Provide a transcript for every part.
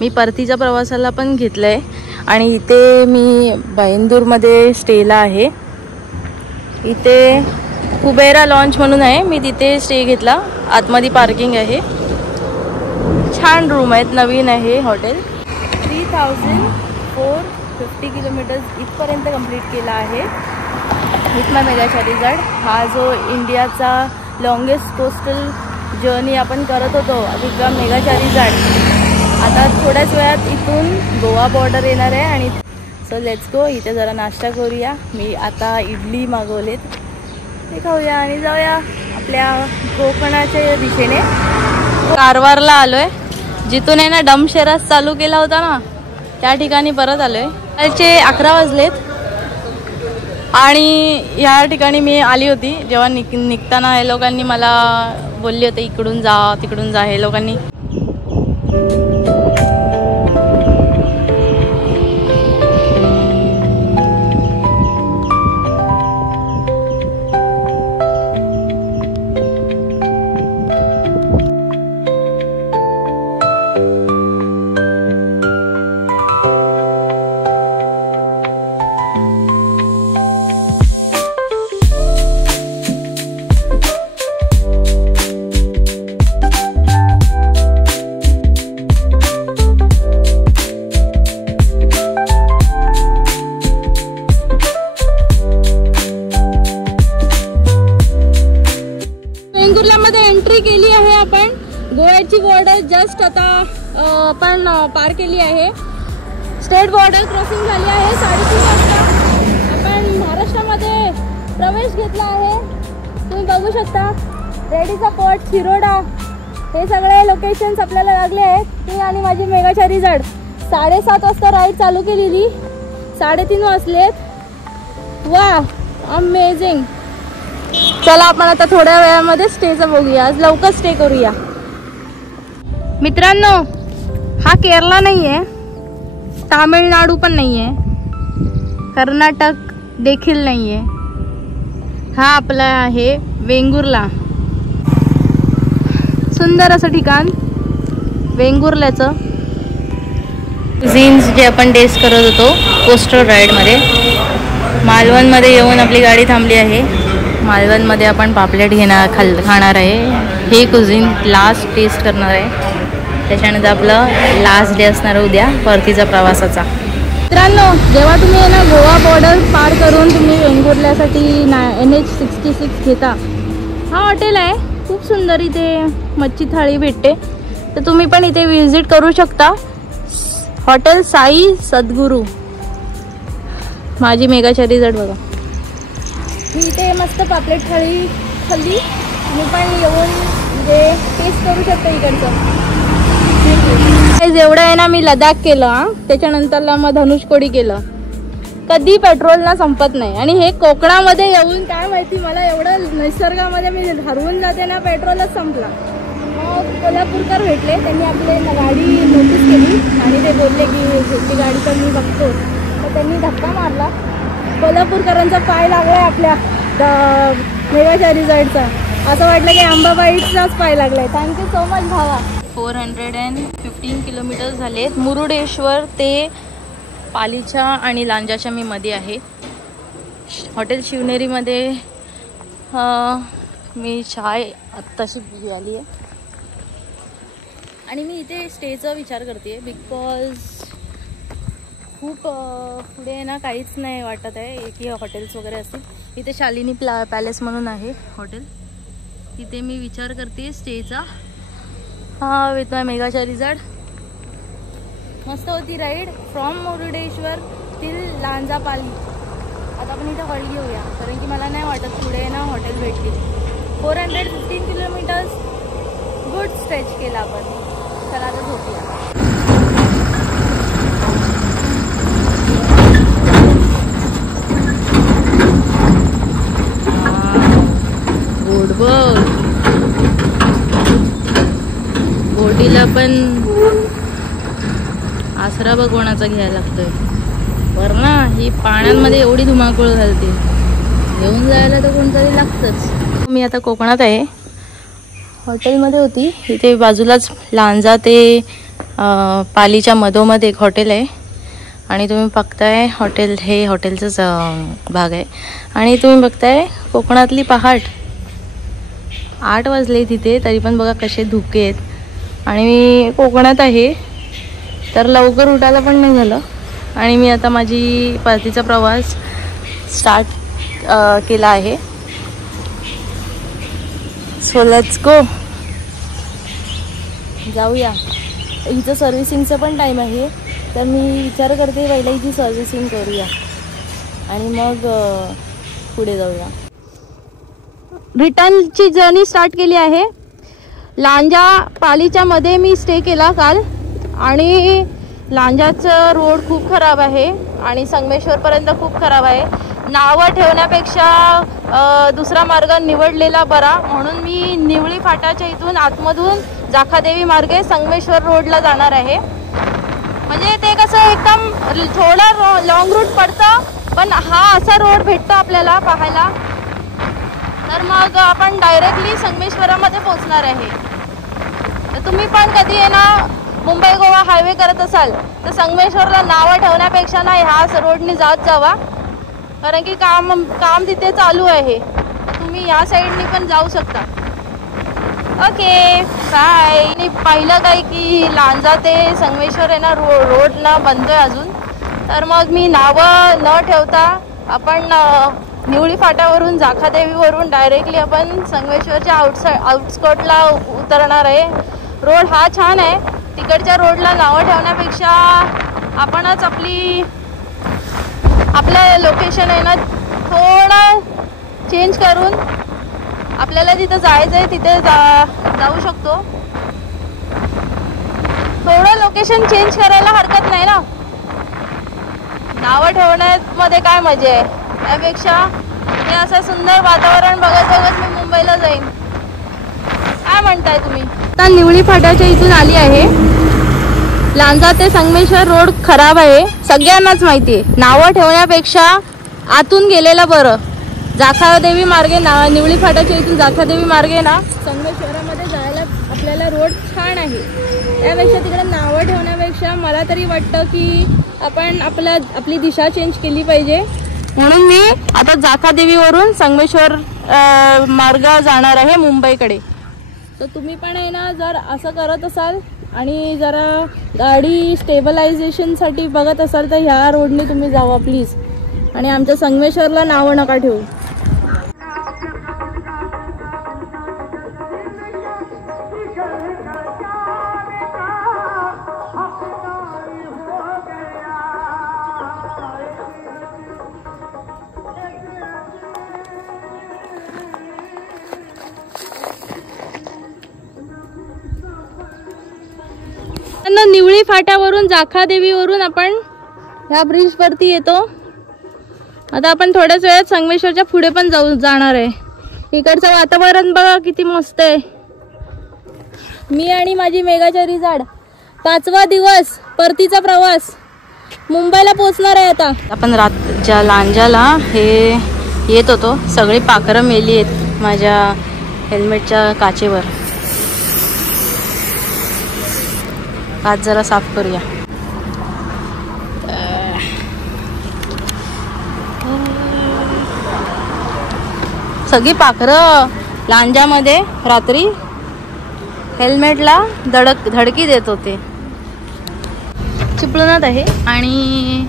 मी परतीच्या प्रवासाला पण घेतलं आहे आणि इथे मी बैंदूरमध्ये स्टेला आहे. इथे कुबेरा लॉन्च म्हणून आहे, मी तिथे स्टे घेतला. आतमध्ये पार्किंग आहे. छान रूम आहेत, नवीन आहे हॉटेल. 3450 किलोमीटर्स इथपर्यंत कंप्लीट केला आहे विथ माय मेगा चार्लीज. हा जो इंडियाचा लॉंगेस्ट कोस्टल जर्नी आपण करत होतो विक्रम मेगा चार्लीज, आता थोड्याच वेळात इथून गोवा बॉर्डर येणार आहे. आणि सो लेट्स गो. इथे जरा नाश्ता करूया. मी आता इडली मागवलेत, ते खाऊया आणि जाऊया आपल्या कोकणाच्या दिशेने. कारवारला आलोय, जिथून आहे ना डमशेरास चालू केला होता ना, त्या ठिकाणी परत आलोय. कालचे 11 वाजलेत आणि ह्या ठिकाणी मी आली होती जेव्हा निघताना हे लोकांनी मला बोलले होते इकडून जा तिकडून जा. हे लोकांनी एंट्री केली आहे आपण. गोव्याची बॉर्डर जस्ट आता आपण पार केली आहे. स्टेट बॉर्डर क्रॉसिंग झाली आहे. 3:30 वाजता आपण महाराष्ट्रामध्ये प्रवेश घेतला आहे. तुम्ही बघू शकता रेडीचा पॉट, शिरोडा, हे सगळे लोकेशन्स आपल्याला लागले आहेत. मी आणि माझी मेगा चार्लीज 7:30 वाजता राईड चालू केलेली. 3:30 वाजलेत. वा, अमेझिंग. चला आपण आता थोड्या वेळामध्ये स्टेचं बघूया. आज लवकर स्टे करूया. मित्रांनो, हा केरला नाही आहे, तामिळनाडू पण नाही आहे, कर्नाटक देखील नाही आहे. हा आपला आहे वेंगुर्ला. सुंदर असं ठिकाण वेंगुर्ल्याचं. कुझिन्स जे आपण टेस्ट करत होतो कोस्टल राईडमध्ये, मालवणमध्ये येऊन आपली गाडी थांबली आहे. मालवणमध्ये आपण पापलेट खाणार आहे. हे कुझिन लास्ट टेस्ट करणार आहे. त्याच्यानंतर आपलं लास्ट डे असणार उद्या परतीचा प्रवासाचा. मित्रांनो, जेव्हा तुम्ही ना गोवा बॉर्डर पार करून तुम्ही वेंगुर्ल्यासाठी NH66 घेता, हा हॉटेल आहे खूप सुंदर. इथे मच्छी थाळी भेटते, तर तुम्ही पण इथे विजिट करू शकता. हॉटेल साई सद्गुरू. माझी मेगा चार्लीज बघा. मी इथे मस्त पापलेट थाळी खाल्ली. मी पण येऊन म्हणजे टेस्ट करू शकतो इकडचं. जेवढं आहे ना मी लडाख केलं, त्याच्यानंतरला मग धनुषकोडी केलं. कधी पेट्रोल ना संपत नाही. आणि हे कोकणामध्ये येऊन काय माहिती, मला एवढं निसर्गामध्ये मी हरवून जाते ना, पेट्रोलच संपला. मग कोल्हापूरकर भेटले, त्यांनी आपले गाडी नोटीस केली आणि ते बोलले की ती गाडी तर मी बघतो. तर त्यांनी धक्का मारला. कोल्हापूरकरांचा पाय लागलाय आपल्या मेगा चार्लीजचा. असं वाटलं की अंबाबाईचाच पाय लागलाय. थँक्यू सो मच भावा. 415 किलोमीटर झालेत. मुरुडेश्वर ते पालीच्या आणि लांजाच्या मी मध्ये आहे. हॉटेल शिवनेरीमध्ये मी चाय आत्ताशी आली आहे आणि मी इथे स्टेचा विचार करते बिकॉज खूप पुढे ना काहीच नाही वाटत आहे की हॉटेल्स वगैरे असतील. इथे शालिनी पॅलेस म्हणून आहे हॉटेल, तिथे मी विचार करते स्टेचा. हा विथ माय मेगा चार्लीज. मस्त होती ride from Murudeshwar till Lanja Pali. आता आपण इथे हॉल्ट घेऊया कारण की मला नाही वाटत पुढे ना हॉटेल भेटली. 415 किलोमीटर्स गुड स्ट्रेच केला आपण. चला आता झोपूया. बोटीला पण आसरा कोणाचा घ्यायला लागतोय, वरना ही पाण्यामध्ये एवढी धुमाकूळ घालते. घेऊन जायला तर कोणतरी लागतच. मी आता कोकणात आहे, हॉटेलमध्ये होती. इथे बाजूलाच लांजा ते पालीच्या मधोमध एक हॉटेल आहे आणि तुम्ही बघताय हॉटेल, हे हॉटेलचंच भाग आहे आणि तुम्ही बघताय कोकणातली पहाट. 8 वाजले तिथे, तरी पण बघा कसे धुके आहेत आणि मी कोकणात आहे तर लवकर उठायला पण नाही झालं आणि मी आता माझी परतीचा प्रवास स्टार्ट केला आहे. सो लेट्स गो, जाऊया. हिचं सर्व्हिसिंगचं पण टाईम आहे तर मी विचार करते पहिला हिची सर्व्हिसिंग करूया आणि मग पुढे जाऊया. रिटर्नची जर्नी स्टार्ट केली आहे. लांजा पालीच्या मध्ये मी स्टे केला काल आणि लांजाचं रोड खूप खराब आहे आणि संगमेश्वरपर्यंत खूप खराब आहे. नावं ठेवण्यापेक्षा दुसरा मार्ग निवडलेला बरा म्हणून मी निवळी फाटाच्या इथून आतमधून जाखादेवी मार्गे संगमेश्वर रोडला जाणार आहे. म्हणजे ते कसं एकदम थोडा लॉंग रूट पडतं पण हा असा रोड भेटतो आपल्याला पाहायला, तर मग आपण डायरेक्टली संगमेश्वरामध्ये पोहोचणार आहे. तर तुम्ही पण कधी आहे ना मुंबई गोवा हायवे करत असाल तर संगमेश्वरला नावं ठेवण्यापेक्षा ना ह्याच रोडनी जात जावा, कारण की काम तिथे चालू आहे. तुम्ही या साईडनी पण जाऊ शकता. Okay bye. आणि पाहिलं काय की लांजा ते संगमेश्वर आहे ना रोड ना बंद आहे अजून, तर मग मी नावं न ठेवता आपण निवळी फाट्यावरून जाखादेवीवरून डायरेक्टली आपण संगमेश्वरच्या आउटस्कर्टला उतरणार आहे. रोड हा छान आहे. तिकडच्या रोडला नावं ठेवण्यापेक्षा आपणच आपलं लोकेशन आहे ना थोडं चेंज करून आपल्याला जिथं जायचं आहे तिथे जाऊ शकतो. थोडं लोकेशन चेंज करायला हरकत नाही ना. नावं ठेवण्यामध्ये काय मजा आहे, त्यापेक्षा हे असं सुंदर वातावरण बघत बघत मी मुंबईला जाईन. काय म्हणताय तुम्ही? आता निवळी फाट्याच्या इथून आली आहे. लांजा ते संगमेश्वर रोड खराब आहे, सगळ्यांनाच माहिती आहे. नावं ठेवण्यापेक्षा आतून गेलेलं बरं. जाखादेवी मार्गे निवळी फाट्याच्या इथून जाखादेवी मार्गे ना संगमेश्वरामध्ये जायला आपल्याला रोड छान आहे. त्यापेक्षा तिकडे नावं ठेवण्यापेक्षा मला तरी वाटतं की आपण आपली दिशा चेंज केली पाहिजे. म्हणून मी आता जाखादेवीवरून संगमेश्वर मार्ग जाणार आहे मुंबईकडे. तर तुम्ही पण आहे ना जर असं करत असाल आणि जरा गाडी स्टेबलायझेशनसाठी बघत असाल तर ह्या रोडने तुम्ही जावा प्लीज आणि आमच्या संगमेश्वरला नावं नका ठेवू. निवळी फाट्यावरून जाखादेवीवरून आपण ह्या ब्रिज वरती येतो. आता आपण थोड्याच वेळात संगमेश्वरच्या पुढे पण जाणार आहे. इकडचं वातावरण बघा किती मस्त आहे. मी आणि माझी मेघाचारी झाड 5वा दिवस परतीचा प्रवास मुंबईला पोहोचणार आहे. आता आपण रातच्या लांजाला हे येत होतो, सगळी पाखरं मेली आहेत माझ्या हेल्मेटच्या काचेवर. काच जरा साफ करूया. सगळी पाखरं लांजामध्ये रात्री हेल्मेटला धडकी देत होते. चिपळूणात आहे आणि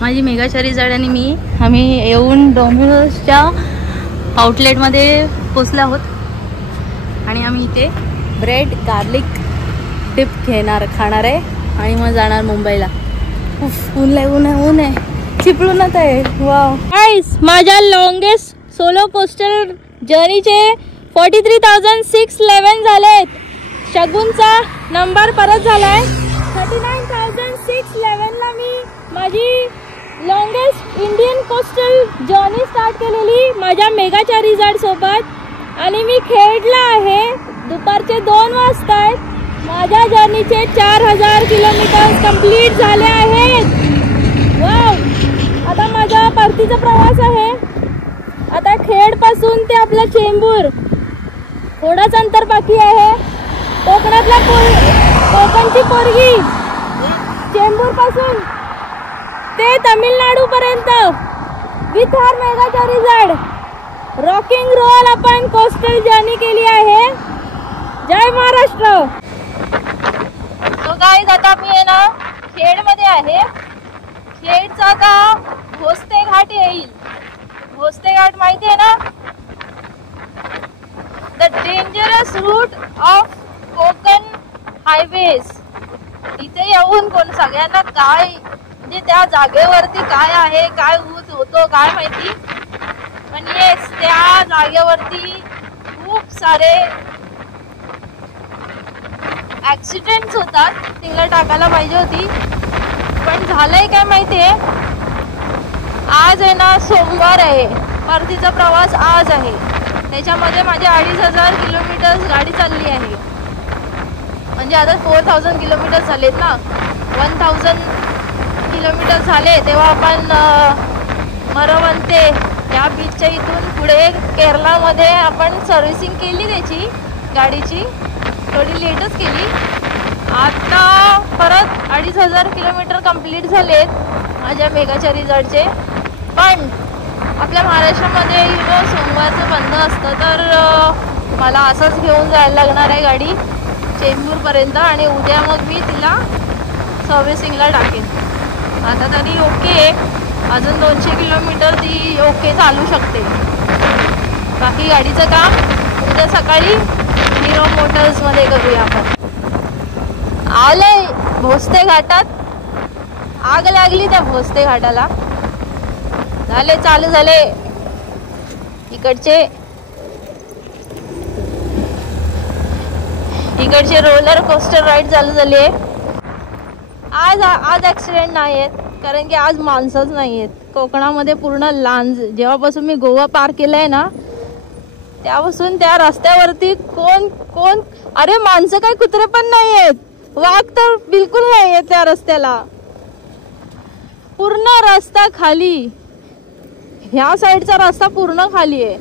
माझी मेघाचारी झाड आणि आम्ही येऊन डॉमिनोजच्या आउटलेटमध्ये पोचलो आहोत आणि आम्ही इथे ब्रेड गार्लिक डिप खाणार आहे आणि मग जाणार मुंबईला. ऊन आहे चिपळूणात आहे. वाव गाईस, माझ्या लॉंगेस्ट सोलो कोस्टल जर्नीचे 43,611 झालेत. शगुनचा नंबर परत झालाय 39,611 ला मी माझी longest Indian coastal journey start केलेली माझ्या मेघाचारी झाड सोबत आणि मी खेडला आहे. दुपारचे 2 वाजता आहेत. माझ्या जर्नीचे 4,000 किलोमीटर कंप्लीट झाले आहेत. वाव, आता माझा परतीचा प्रवास आहे. आता खेडपासून ते आपला चेंबूर थोडाच अंतर बाकी आहे. कोकणातला कोकणची पोरगी चेंबूर पासून ते तमिळनाडू पर्यंत with her mega resort rocking roll आपण कोस्टल जर्नी केली आहे. जय महाराष्ट्र. तो गाईज आता मी आहे ना खेड मध्ये आहे. खेडचा आता भोसते घाट येईल. भोसते घाट माहिती आहे ना, the dangerous route of Konkan highways. इथे येऊन कोण सगळ्यांना काय म्हणजे त्या जागेवरती काय आहे, काय ऊस होतो काय माहिती, पण येस त्या जागेवरती खूप सारे ऍक्सिडेंट्स होतात. सिंगल टाकायला पाहिजे होती, पण झालंय काय माहितीये, आज आहे ना सोमवार आहे, परतीचा प्रवास आज आहे. त्याच्यामध्ये माझे 2500 किलोमीटर गाडी चालली आहे. म्हणजे आता 4000 किलोमीटर झालेत ना. 1000 किलोमीटर झाले तेव्हा आपण मरवंते या बीचच्या इथून पुढे केरलामध्ये आपण सर्व्हिसिंग केली त्याची गाडीची. थोडी लेटच केली. आता परत 2500 किलोमीटर कंप्लीट झालेत माझ्या मेगाच्या रिझॉर्टचे. पण आपल्या महाराष्ट्रामध्ये सोमवारचं बंद असतं, तर मला असंच घेऊन जायला लागणार आहे गाडी चेंबूरपर्यंत, आणि उद्या मग मी तिला सर्व्हिसिंगला टाकेन. आता तरी ओके, अजून 200 किलोमीटर ती ओके चालू शकते. बाकी गाडीचं काम उद्या सकाळी हिरो मोटर्समध्ये करूया आपण. आलंय भोसते घाटात, आग लागली त्या भोसते घाटाला. झाले चालू झाले इकडचे रोलर कोस्टर राईड चालू झाली आहे. आज ऍक्सिडेंट नाही आहेत, कारण की आज माणसंच नाही आहेत कोकणामध्ये. पूर्ण लांज, जेव्हापासून मी गोवा पार केलंय ना त्यापासून त्या रस्त्यावरती कोण अरे माणसं काय कुत्रे पण नाही आहेत, वाघ तर बिलकुल नाही आहेत त्या रस्त्याला. पूर्ण रस्ता खाली, ह्या साईडचा रस्ता पूर्ण खाली आहे.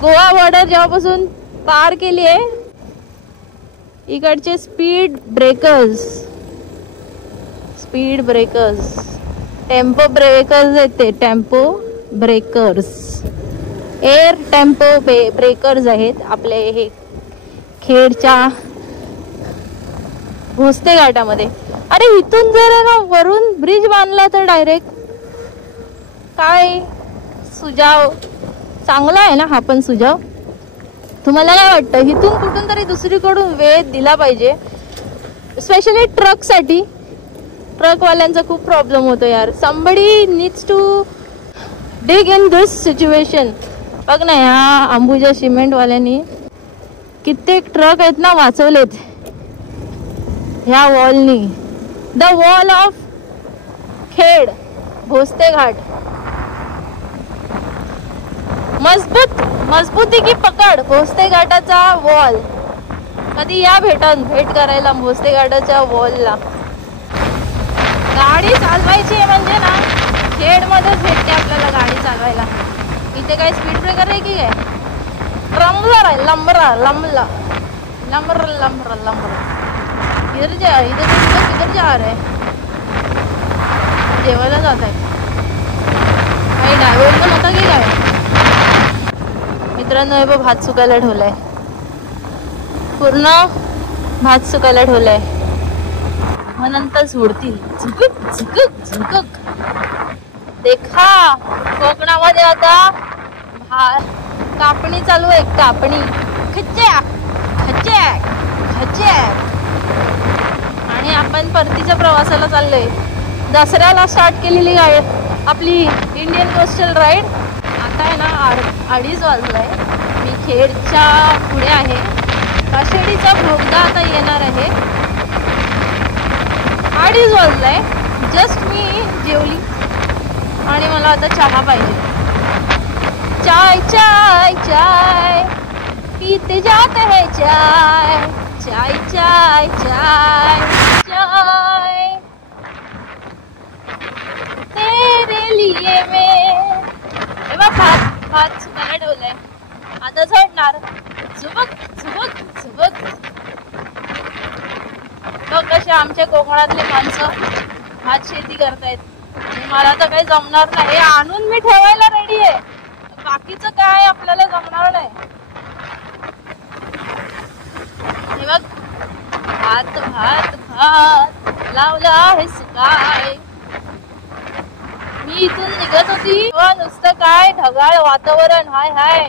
गोवा बॉर्डर जेव्हापासून पार केली आहे, इकडचे स्पीड ब्रेकर्स टेम्पो ब्रेकर्स आहेत ते. Tempo breakers, air tempo breakers आहेत आपले हे खेडच्या भोसते घाटामध्ये. अरे इथून जर ना वरून ब्रिज बांधला तर डायरेक्ट काय सुजाव चांगला आहे ना हा पण सुजाव. तुम्हाला काय वाटतं, इथून कुठून तरी दुसरीकडून वेळ दिला पाहिजे, स्पेशली ट्रकसाठी. ट्रकवाल्यांचा खूप प्रॉब्लेम होतो यार. Somebody needs to dig in this situation. बघ ना ह्या अंबुजा सिमेंटवाल्यांनी कित्येक ट्रक आहेत ना वाचवलेत ह्या वॉलनी. द वॉल ऑफ खेड भोसते घाट. मजबूती की पकड भोसते घाटाचा वॉल. कधी या भेट करायला भोसते घाटाच्या वॉलला. गाडी चालवायची म्हणजे ना खेडमध्येच भेटते आपल्याला गाडी चालवायला. इथे काय स्पीड ब्रेकर आहे की काय, रमलर आहे, लंबरा. इधर जा रहे जेवायला जात आहे. काही ड्रायव्हर पण होता की काय. मित्रांनो हे बघ भात सुकायला ठेवलाय, पूर्ण भात सुकायला ठेवलाय. मग नंतर सोडतील. झुकक देखा कोकणामध्ये आता कापणी चालू आहे. कापणी खचॅक. आणि आपण परतीच्या प्रवासाला चाललोय. दसऱ्याला स्टार्ट केलेली आपली इंडियन कोस्टल राईड. आता आहे ना 2:30 वाजलाय. मी खेडच्या पुढे आहे. काशेडीचा बोगदा आता येणार आहे. 2:30 वाजलाय. जस्ट मी जेवली आणि मला आता चहा पाहिजे. चाय चाय चाय पीते जाते है चाय. चाय चाय चाय चाय तेरे लिए मैं. हे बघ भात सुकायला ठेवलाय. आता झडणार. झुबक. कसे आमच्या कोकणातले माणसं भात शेती करतायत. मला तर काही जमणार नाही. हे आणून मी ठेवायला रेडी आहे, बाकीचं काय आपल्याला जमणार नाही. हे बघ, भात भात भात लावला आहेस काय. मी इथून निघत होती नुसतं काय ढगाळ वातावरण, हाय हाय.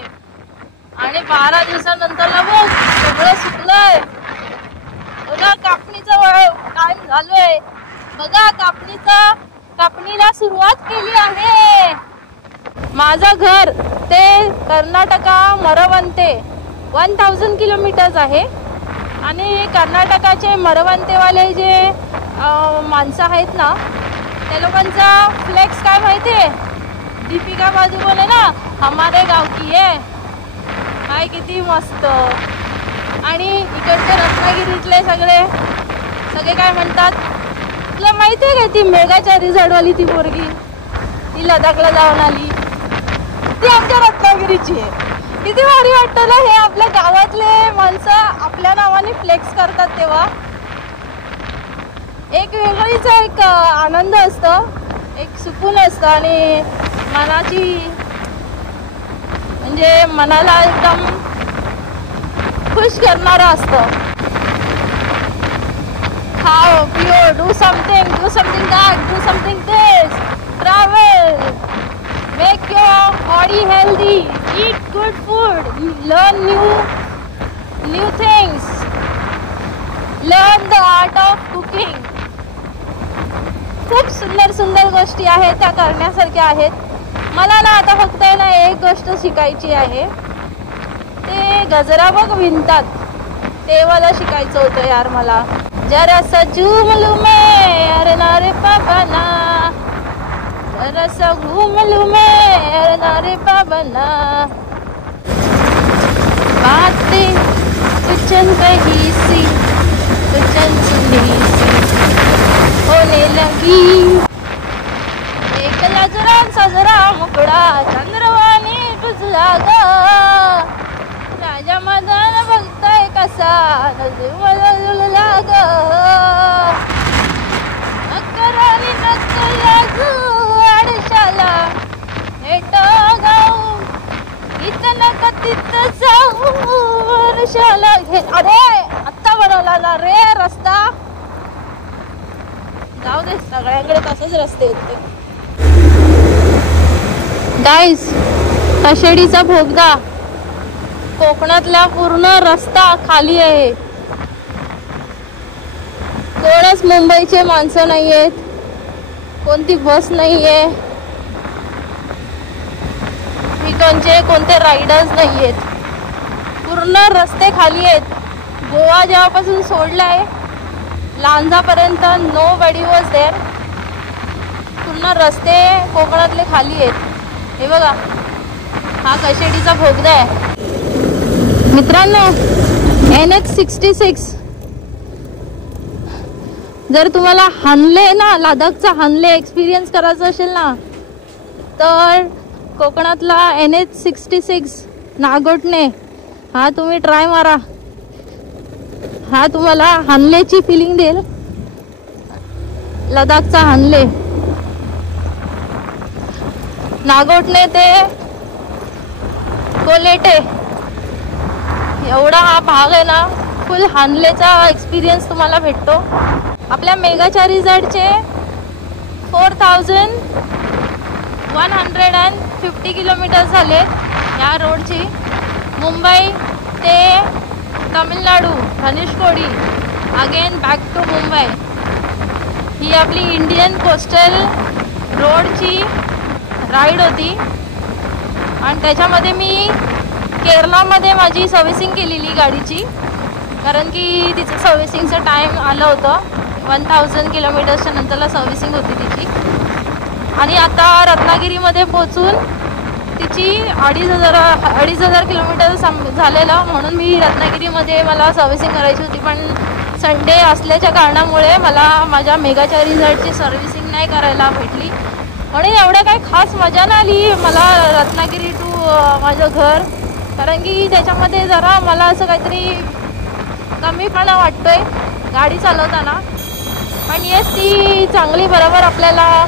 आणि 12 दिवसानंतर ना बघ सगळं सुकलंय. बघा कापणीचा टाइम झालोय. बघा कापणीला सुरुवात केली आहे. माझं घर ते कर्नाटका मरवंते 1000 किलोमीटर्स आहे. आणि कर्नाटकाचे मरवंतेवाले जे माणसं आहेत ना, त्या लोकांचा फ्लेक्स काय माहितीये, दीपिका पादुकोण आहे ना, हमारे गाव की आहे. काय किती मस्त. आणि इकडचे रत्नागिरीतले सगळे काय म्हणतात, तुला माहितीये का ती मेघाच्या रिझॉर्टवाली ती पोरगी, ती लडाखला जाऊन आली, ती आमच्या रत्नागिरीची आहे. किती भारी वाटतं ना हे आपल्या गावातले माणसं आपल्या नावाने फ्लेक्स करतात तेव्हा. एक वेगळीच एक आनंद असतो, एक सुकून असतं आणि मनाची म्हणजे मनाला एकदम खुश करणारं असतं. खाओ पिओ, do something that, do something this, travel, make your body healthy, eat good food, learn new things, learn the art of cooking. खूप सुंदर सुंदर गोष्टी आहेत, त्या करण्यासारख्या आहेत. मला ना आता फक्त ना एक गोष्ट शिकायची आहे, ते गजरा बघ विणतात ते मला शिकायचं होतं यार. मला जरासा झूम लू मैं अरे ना रे बाबा ना, जरासा घूम लू मैं अरे ना रे बाबा ना. बातें कुछ कही सी कुछ सुनी सी होने लगी. एक लाजरा जरा मुकड़ा चंद्रवाणी तुझला ग, राजा मदान बघताय कसा नजूला ग. अकरानी नकलाजू आडशाला नेट गाऊ, इथं नका तिथं जाऊ वर्षाला घे. अरे आत्ता बनवला ना रे रस्ता, जाऊ दे, सगळ्यांकडे तसेच रस्ते होते. गाईस, कशेडीचा बोगदा, कोकणातला पूर्ण रस्ता खाली आहे. कोणच मुंबईचे माणसं नाहीयेत, कोणती बस नाहीये, कोणते रायडर्स नाहीयेत. पूर्ण रस्ते खाली आहेत. गोवा जेव्हापासून सोडलाय लांजापर्यंत नो बडी वॉज देअर. पूर्ण रस्ते कोकणातले खाली आहेत. हे बघा, हा कशेडीचा बोगदा आहे मित्रांनो. NH66 जर तुम्हाला हानले ना, लडाखचा हानले एक्सपिरियन्स करायचा असेल ना, तर कोकणातला NH66 नागोठणे हा तुम्ही ट्राय मारा. हा तुम्हाला हानलेची फिलिंग देईल, लडाखचा हानले. नागोठणे ते कोलेटे एवढा हा भाग आहे ना, फुल हानलेचा एक्सपिरियन्स तुम्हाला भेटतो. आपल्या मेघाच्या रिझॉर्टचे 4150 किलोमीटर झाले या रोडची. मुंबई ते Tamil Nadu Dhanushkodi again back to Mumbai ही आपली इंडियन कोस्टल रोडची राईड होती. आणि त्याच्यामध्ये मी केरलामध्ये माझी सर्व्हिसिंग केलेली गाडीची, कारण की तिचं सर्व्हिसिंगचं टाईम आलं होतं. 1000 किलोमीटर्सच्या नंतरला सर्व्हिसिंग होती तिची. आणि आता रत्नागिरीमध्ये पोचून तिची 2500 किलोमीटर झालेलं, म्हणून मी रत्नागिरीमध्ये मला सर्व्हिसिंग करायची होती. पण संडे असल्याच्या कारणामुळे मला माझ्या मेघाच्या रिझॉर्टची सर्व्हिसिंग नाही करायला भेटली. म्हणून एवढं काही खास मजा नाही आली मला रत्नागिरी टू माझं घर, कारण की त्याच्यामध्ये जरा मला असं काहीतरी कमीपणा वाटतोय गाडी चालवताना. NEST चांगली बरोबर आपल्याला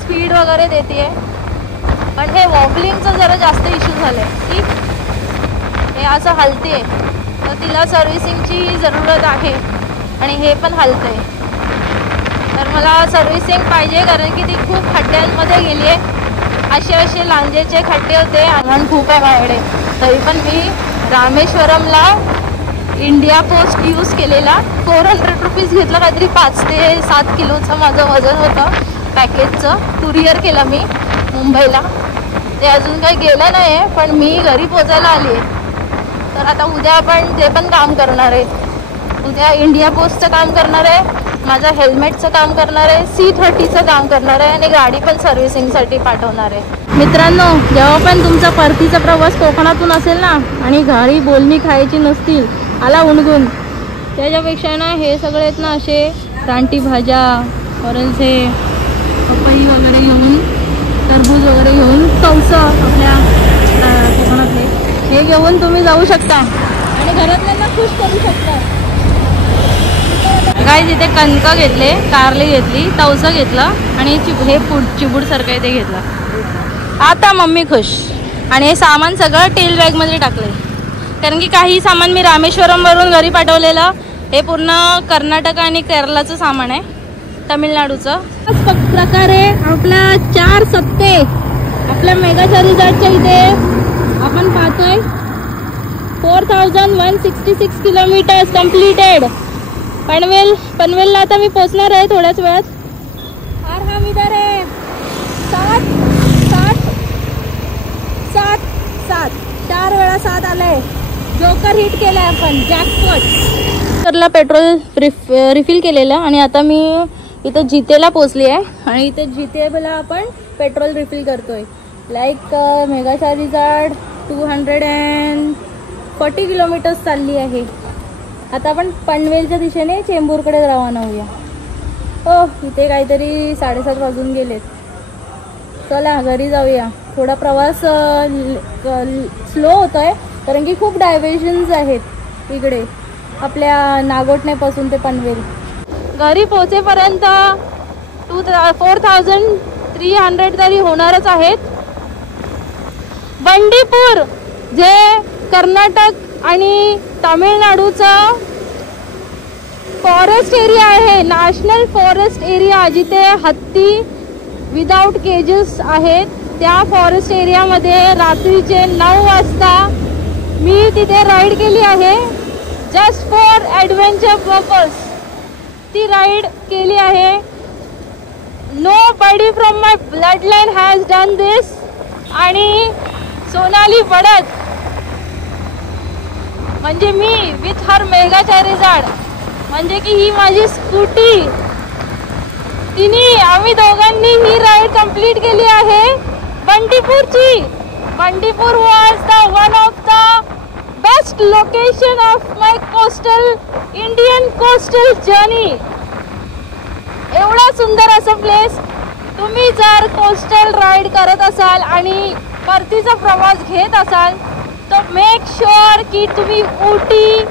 स्पीड वगैरे देते, पण हे वॉबलिंगचा जरा जास्त इश्यू झाला आहे की हे असं हलते, तर तिला सर्व्हिसिंगची जरूरत आहे आणि हे पण हलतंय. तर मला सर्व्हिसिंग पाहिजे, कारण की ती खूप खड्ड्यांमध्ये गेली आहे. असे लांजेचे खड्डे होते, आव्हान खूप आहे माझ्याकडे. तरी पण मी रामेश्वरमला इंडिया पोस्ट यूज केलेला. 400 रुपीज घेतलं, काहीतरी 5 ते 7 किलोचं माझं वजन होतं पॅकेजचं. कुरिअर केलं मी मुंबईला. ते अजून काही गेलं नाही आहे, पण मी घरी पोचायला आली आहे. तर आता उद्या आपण ते पण काम करणार आहे. उद्या इंडिया पोस्टचं काम करणार आहे, माझं हेल्मेटचं काम करणार आहे, C30चं काम करणार आहे आणि गाडी पण सर्व्हिसिंगसाठी पाठवणार आहे. मित्रांनो, जेव्हा पण तुमचा परतीचा प्रवास कोकणातून असेल ना आणि घरी बोलणी खायची नसतील आला उणगून, त्याच्यापेक्षा ना हे सगळे आहेत ना असे रानटी भाज्या, ऑरेंजचे पपई वगैरे घेऊन, टरबूज वगैरे घेऊन, चौसा आपल्या कोकणातले हे घेऊन तुम्ही जाऊ शकता आणि घरातल्यांना खुश करू शकता. काय तिथे कणक घेतले, कारली घेतली, तवसं घेतलं आणि हे चिबूड सारखं आहे ते घेतलं. आता मम्मी खुश. आणि हे सामान सगळं टेल बॅगमध्ये टाकलंय, कारण की काही सामान मी रामेश्वरमवरून घरी पाठवलेलं. हे पूर्ण कर्नाटक आणि केरळाचं सामान आहे, तमिळनाडूचं. प्रकारे आपल्या 4 सप्ते आपल्या मेगाच्या रिसॉर्टच्या इथे आपण पाहतोय. 4166 किलोमीटर्स कम्प्लिटेड. पनवेलला आता मी पोचणार आहे थोड्याच वेळात. और हम इधर है 7 4 वेळा 7 आलंय. जोकर हिट केलाय आपण, जॅकपॉट. करला पेट्रोल रिफिल केलेलं आणि आता मी इथं जितेला पोचली आहे आणि इथे जितेला आपण पेट्रोल रिफिल करतोय. लाईक मेगाचा रिसॉर्ट 240 किलोमीटर्स चालली आहे. आता आपण पनवेलच्या दिशेने चेंबूरकडे रवाना होऊया. इथे काहीतरी 7:30 वाजून गेलेत. चला घरी जाऊया. थोडा प्रवास स्लो होतोय, कारण की खूप डायव्हर्जन्स आहेत इकडे आपल्या नागोठणेपासून ते पनवेल. घरी पोहोचेपर्यंत 4300 तरी होणारच आहेत. बंडीपूर जे कर्नाटक आणि तामिळनाडूचं फॉरेस्ट एरिया आहे, नॅशनल फॉरेस्ट एरिया, जिथे हत्ती विदाउट केजेस आहेत, त्या फॉरेस्ट एरियामध्ये रात्रीचे 9 वाजता मी तिथे राईड केली आहे. जस्ट फॉर ॲडव्हेंचर पर्पज ती राईड केली आहे. Nobody from my blood line has done this. आणि सोनाली बडत म्हणजे मी विथ हर मेगाच्या रिसॉर्ट, म्हणजे की ही माझी स्कूटी, आम्ही दोघांनी ही राईड कंप्लीट केली आहे बंडीपूरची. Bandipur was the one of the best location of my coastal Indian coastal journey. एवढा सुंदर असं प्लेस. तुम्ही जर कोस्टल राईड करत असाल आणि परतीचा प्रवास घेत असाल तर मेक शुअर की तुम्ही उटी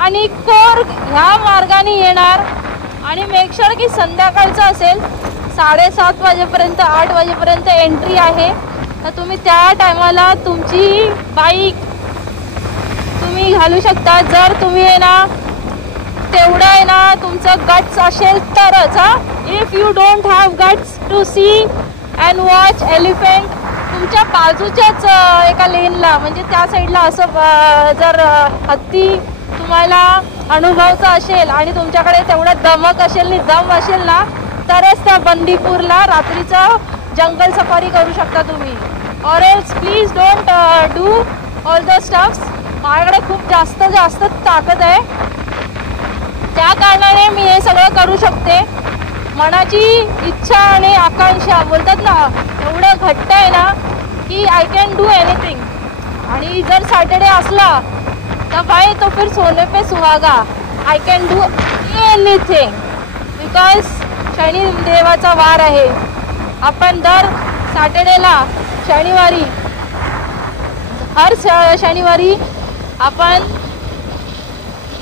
आणि कोर्ग ह्या मार्गाने येणार. आणि मेक शुअर की संध्याकाळचं असेल, 7:30 वाजेपर्यंत 8 वाजेपर्यंत एंट्री आहे. तर तुम्ही त्या टायमाला तुमची बाईक तुम्ही घालू शकता. जर तुम्ही आहे ना तेवढं आहे ना तुमचं गट्स असेल तरच. If you don't have guts to see and watch elephant, तुमच्या बाजूच्याच एका लेनला म्हणजे त्या साईडला असं जर हत्ती तुम्हाला अनुभवचा असेल आणि तुमच्याकडे तेवढा दमक असेल आणि दम असेल ना, तरच त्या बंडीपूरला रात्रीचं जंगल सफारी करू शकता तुम्ही. Or else please don't do all the stuffs. माझ्याकडे खूप जास्त ताकद आहे, त्या कारणाने मी हे सगळं करू शकते. मनाची इच्छा आणि आकांक्षा बोलतात ना, एवढं घट्ट आहे ना की आय कॅन डू एनिथिंग. आणि जर सॅटर्डे असला तर भाई तो फिर सोने पे सुहागा. I can do anything because Shani देवाचा वार आहे. आपण दर सॅटर्डेला हर शनिवारी आपण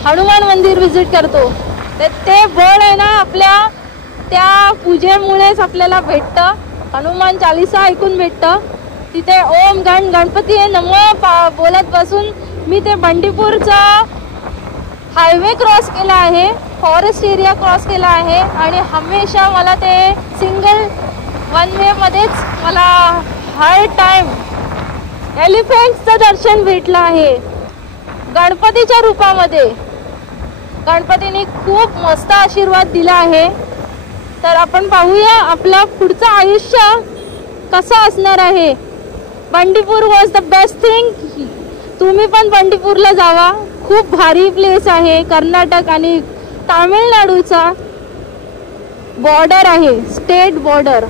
हनुमान मंदिर विजिट करतो. ते बळ आहे ना आपल्या त्या पूजेमुळेच आपल्याला भेटतं. हनुमान चालीसा ऐकून भेटतं. तिथे ओम गणपती नमः बोलत बसून मी ते बंडीपूरचा हायवे क्रॉस केला आहे, फॉरेस्ट एरिया क्रॉस केला आहे आणि हमेशा मला ते सिंगल वन वे मध्येच मला हर टाइम एलिफंट्सचं दर्शन भेटलं आहे गणपतीच्या रूपामध्ये. गणपतीने खूप मस्त आशीर्वाद दिला आहे. तर आपण पाहूया आपलं पुढचं आयुष्य कसं असणार आहे. Bandipur was the best thing. तुम्ही पण बंडीपूरला जावा. खूप भारी प्लेस आहे. कर्नाटक आणि तामिळनाडूचा बॉर्डर आहे, स्टेट बॉर्डर.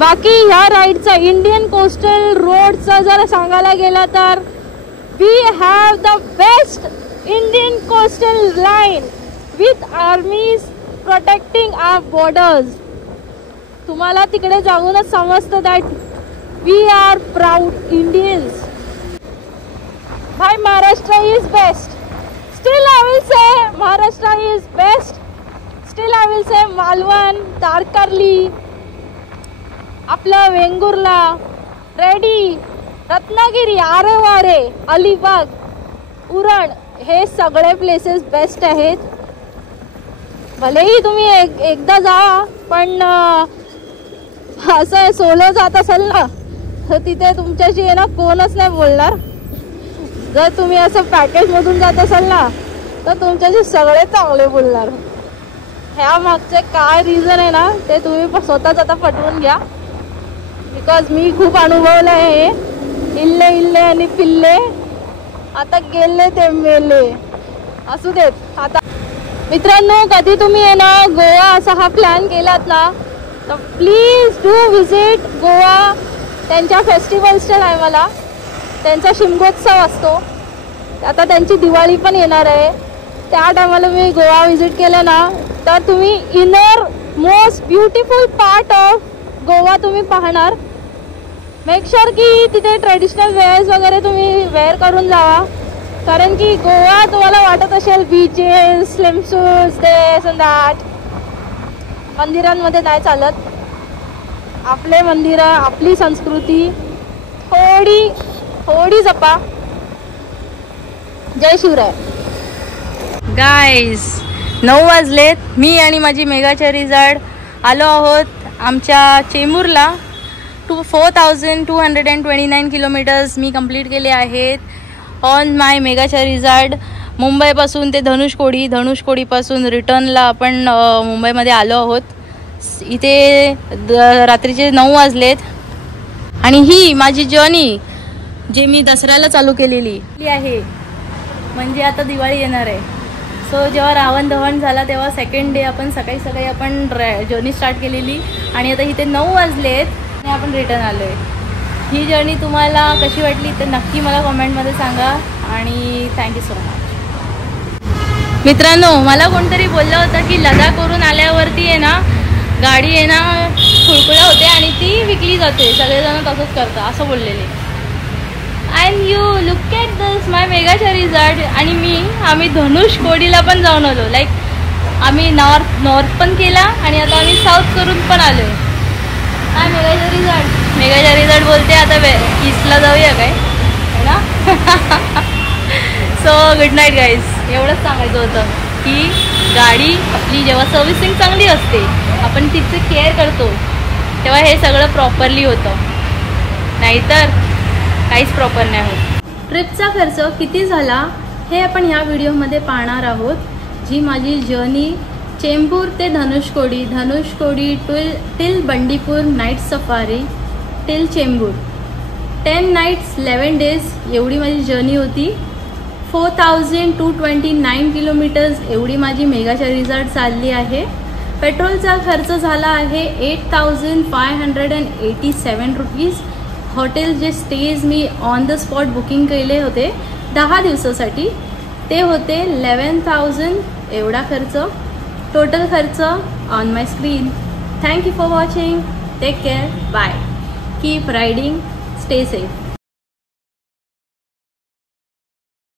बाकी ह्या राईडचा इंडियन कोस्टल रोडचा जर सांगायला गेला तर we have the best Indian coastal line with armies protecting our borders. तुम्हाला तिकडे जाऊनच समजतं that we are proud Indians. भाई Maharashtra is best. Still I will say Maharashtra is best. Still I will say Malvan, Tarkarli, आपलं वेंगुर्ला, रेडी, रत्नागिरी, आरेवारे, अलिबाग, उरण हे सगळे प्लेसेस बेस्ट आहेत. भलेही तुम्ही एकदा जा, पण असं सोलो जात असाल ना तर तिथे तुमच्याशी आहे ना कोणच नाही बोलणार. जर तुम्ही असं पॅकेजमधून जात असाल ना तर तुमच्याशी सगळे चांगले बोलणार. ह्या मागचे काय रिझन आहे ना ते तुम्ही स्वतःच आता पटवून घ्या. बिकॉज मी खूप अनुभवलं आहे. इल्ले इल्ले आणि पिल्ले आता गेले ते मेले. असू देत. आता मित्रांनो, कधी तुम्ही आहे ना गोवा असा हा प्लॅन केलात ना तर प्लीज डू व्हिजिट गोवा. त्यांच्या फेस्टिवल्सच्या टायमाला त्यांचा शिमगोत्सव असतो. आता त्यांची दिवाळी पण येणार आहे. त्या टायमाला मी गोवा व्हिजिट केलं ना तर तुम्ही inner most beautiful part of Goa तुम्ही पाहणार. मेक शुअर की तिथे ट्रेडिशनल वेअर्स वगैरे तुम्ही वेअर करून जावा. कारण की गोवा तुम्हाला वाटत असेल beaches, slim shoes, this and that. मंदिरांमध्ये नाही चालत. आपले मंदिरं, आपली संस्कृती थोडी जपा. जय शिवराय. गाईज 9 वाजलेत. मी आणि माझी मेघाच्या रिझॉर्ट आलो आहोत आमच्या चेंबूरला. 4229 किलोमीटर्स मी कंप्लीट केले आहेत ऑन माय मेघाच्या रिझॉर्ट. मुंबईपासून ते धनुषकोडीपासून रिटर्नला आपण मुंबईमध्ये आलो आहोत. इथे रात्रीचे 9 वाजलेत आणि ही माझी जर्नी जे मी दसऱ्याला चालू केलेली आहे. म्हणजे आता दिवाळी येणार आहे. सो जेव्हा रावण दहन झाला तेव्हा सेकंड डे आपण सकाळी आपण जर्नी स्टार्ट केलेली आणि आता इथे 9 वाजलेत आणि आपण रिटर्न आलो आहे. ही जर्नी तुम्हाला कशी वाटली तर नक्की मला कमेंटमध्ये सांगा आणि थँक्यू सो मच. मित्रांनो, मला कोणतरी बोललं होतं की लडाखवरून आल्यावरती आहे ना गाडी आहे ना खुळखुळ्या होते आणि ती विकली जाते. सगळेजण तसंच करतात असं बोललेले. And you look at this my मेघाच्या रिझॉर्ट. आणि आम्ही धनुषकोडीला पण जाऊन आलो. लाईक आम्ही नॉर्थ पण केला आणि आता आम्ही साऊथ करून पण आलो आहे. हा मेघाच्या रिझॉर्ट बोलते. आता ईस्टला जाऊया काय है ना. So good night guys. एवढंच सांगायचं होतं की गाडी आपली जेव्हा सर्व्हिसिंग चांगली असते, आपण तिचं केअर करतो, तेव्हा हे सगळं प्रॉपरली होतं. नाहीतर काहीच प्रॉपर नाही होत. ट्रिपचा खर्च किती झाला हे आपण ह्या व्हिडिओमध्ये पाहणार आहोत. जी माझी जर्नी चेंबूर ते Dhanushkodi till Bandipur night safari till Chembur 10 nights 11 days एवढी माझी जर्नी होती. 4229 किलोमीटर्स एवढी माझी मेघाच्या रिझॉर्ट चालली आहे. पेट्रोलचा खर्च झाला आहे 8587 रुपीज. हॉटेल जे stage me on the spot booking केले होते 10 दिवसासाठी ते होते 11,000 एवढा खर्च. टोटल खर्च on my screen. Thank you for watching. Take care. Bye. Keep riding. Stay safe.